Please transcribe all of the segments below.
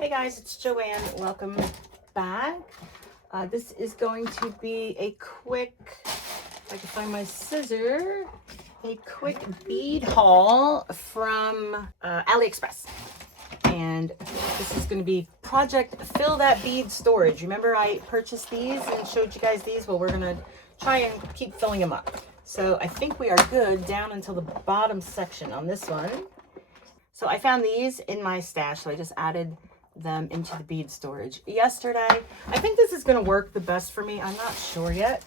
Hey guys, it's Joanne. Welcome back. This is going to be a quick, if I can find my scissor, a quick bead haul from AliExpress. And this is going to be Project Fill That Bead Storage. Remember I purchased these and showed you guys these? Well, we're going to try and keep filling them up. So I think we are good down until the bottom section on this one. So I found these in my stash, so I just added them into the bead storage yesterday. I think this is going to work the best for me. I'm not sure yet.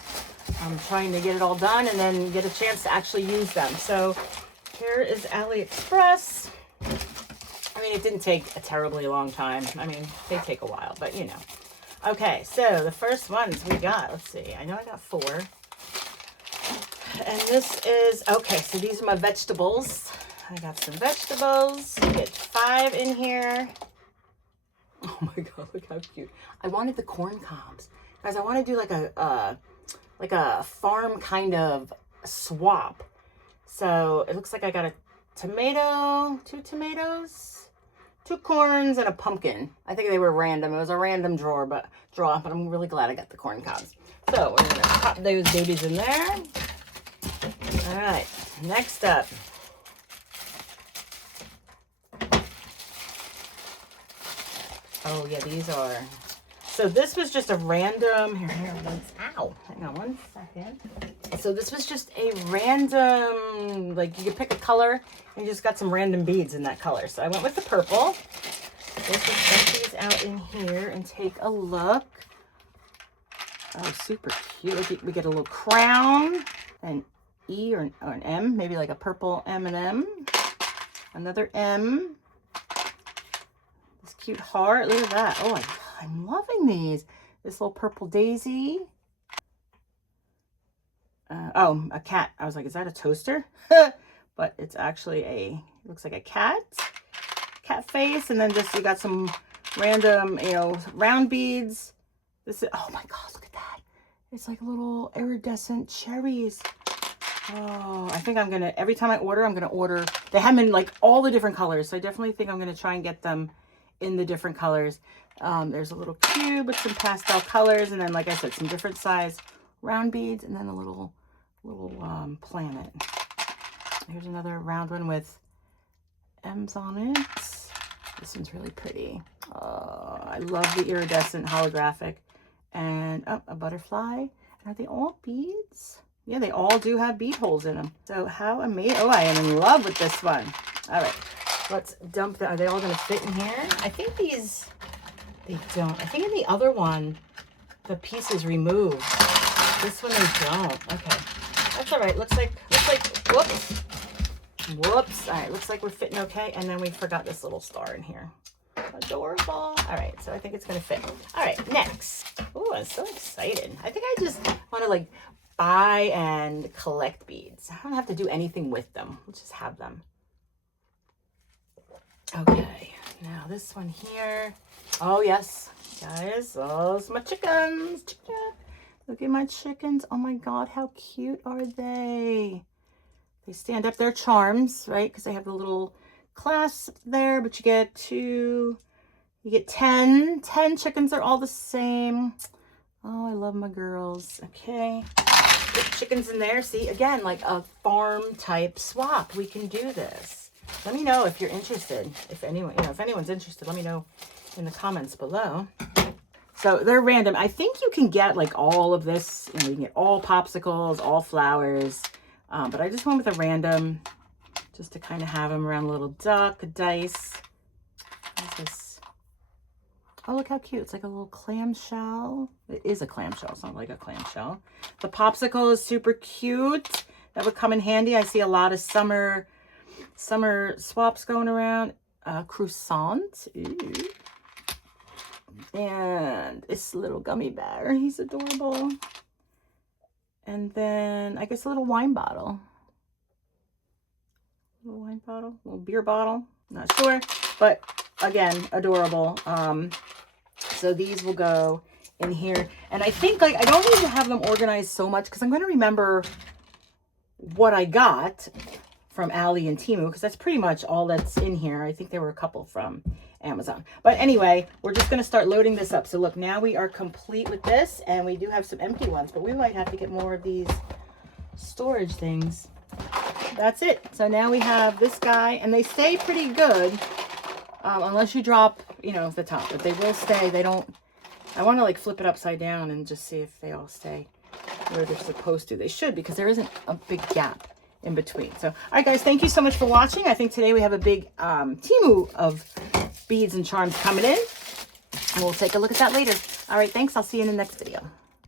I'm trying to get it all done and then get a chance to actually use them. So here is AliExpress. I mean, it didn't take a terribly long time. I mean, they take a while, but you know. Okay, so the first ones we got, let's see. I know I got 4. And this is, okay, so these are my vegetables. I got some vegetables. You get 5 in here. Oh my God, look how cute. I wanted the corn cobs. Guys, I want to do like a farm kind of swap. So it looks like I got a tomato, 2 tomatoes, 2 corns, and a pumpkin. I think they were random. It was a random draw, but I'm really glad I got the corn cobs. So we're gonna pop those babies in there. All right, next up. Oh yeah, these are, so this was just a random, ow, hang on one second. So this was just a random, like you could pick a color and you just got some random beads in that color. So I went with the purple. Let's just dump these out in here and take a look. Oh, super cute. We get a little crown, an E or an M, maybe like a purple M&M, another M. Cute heart. Look at that. Oh, I'm loving these. This little purple daisy. Oh, a cat. I was like, is that a toaster? But it's actually looks like a cat face. And then just, you got some random, round beads. This is, oh my God, look at that. It's like little iridescent cherries. Oh, I think I'm going to, every time I order, I'm going to order, they have them in like all the different colors. So I definitely think I'm going to try and get them in the different colors. There's a little cube with some pastel colors, and then, like I said, some different size round beads, and then a little planet. Here's another round one with M's on it. This one's really pretty. I love the iridescent holographic. And a butterfly. Are they all beads? Yeah, they all do have bead holes in them. So how amazing. Oh, I am in love with this one. All right. Let's dump them. Are they all going to fit in here? I think these, they don't. I think in the other one, the piece is removed. This one they don't. Okay. That's all right. Looks like, whoops. Whoops. All right. Looks like we're fitting okay. And then we forgot this little star in here. Adorable. All right. So I think it's going to fit. All right. Next. Oh, I'm so excited. I think I just want to like buy and collect beads. I don't have to do anything with them. We'll just have them. Okay, now this one here. Oh, yes, guys, those are my chickens. Look at my chickens. Oh, my God, how cute are they? They stand up. They're charms, right? Because they have the little clasp there, but you get 10. 10 chickens are all the same. Oh, I love my girls. Okay, put chickens in there. See, again, like a farm type swap. We can do this. Let me know if you're interested. If anyone's interested, let me know in the comments below. So they're random. I think you can get like all of this. You can get all popsicles, all flowers. But I just went with a random, just to kind of have them around a little duck, a dice. What's this? Oh, look how cute. It's like a little clamshell. It is a clamshell. It's not like a clamshell. The popsicle is super cute. That would come in handy. I see a lot of summer swaps going around. Croissant. Ooh. And this little gummy bear. He's adorable. And then I guess a little wine bottle. Little beer bottle. Not sure. But again, adorable. So these will go in here. And I think like I don't need to have them organized so much because I'm going to remember what I got. from Ali and Temu, because that's pretty much all that's in here. I think there were a couple from Amazon. But anyway, we're just going to start loading this up. So look, now we are complete with this, and we do have some empty ones, but we might have to get more of these storage things. That's it. So now we have this guy, and they stay pretty good, unless you drop, you know, the top, but they will stay. They don't, I want to like flip it upside down and just see if they all stay where they're supposed to. They should, because there isn't a big gap in between. So, all right, guys, thank you so much for watching. I think today we have a big Temu of beads and charms coming in, and we'll take a look at that later. All right, thanks. I'll see you in the next video.